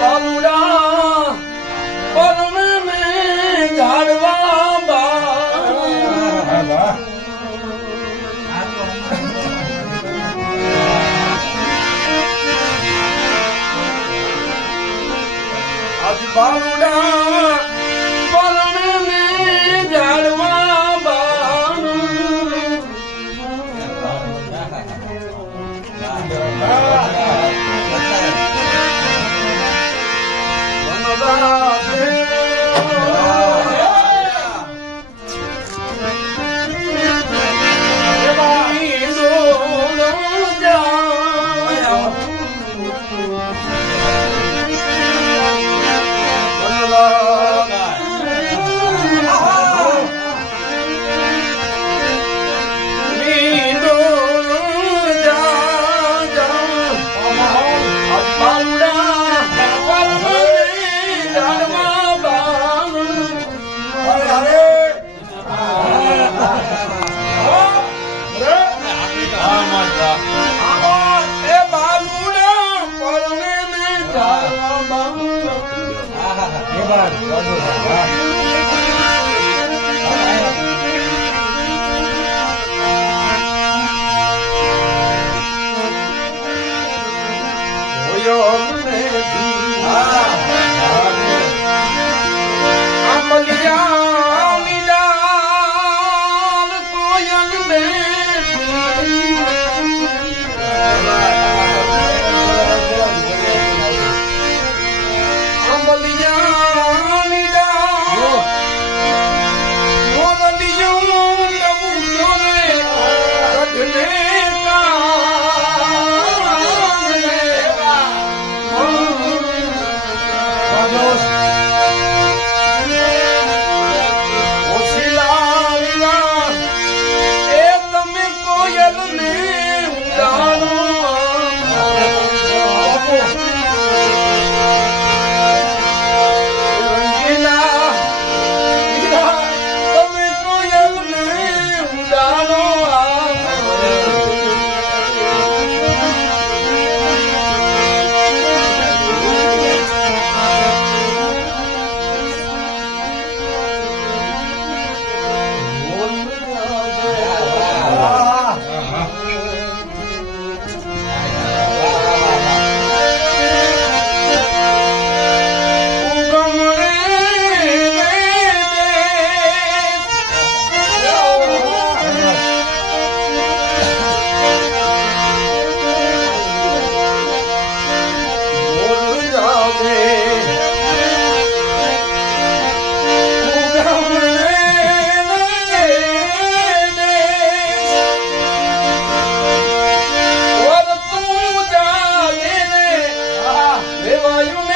બાલુડા પરણે મેં ઝાડવા બા હા હા એ બાર. Hallelujah.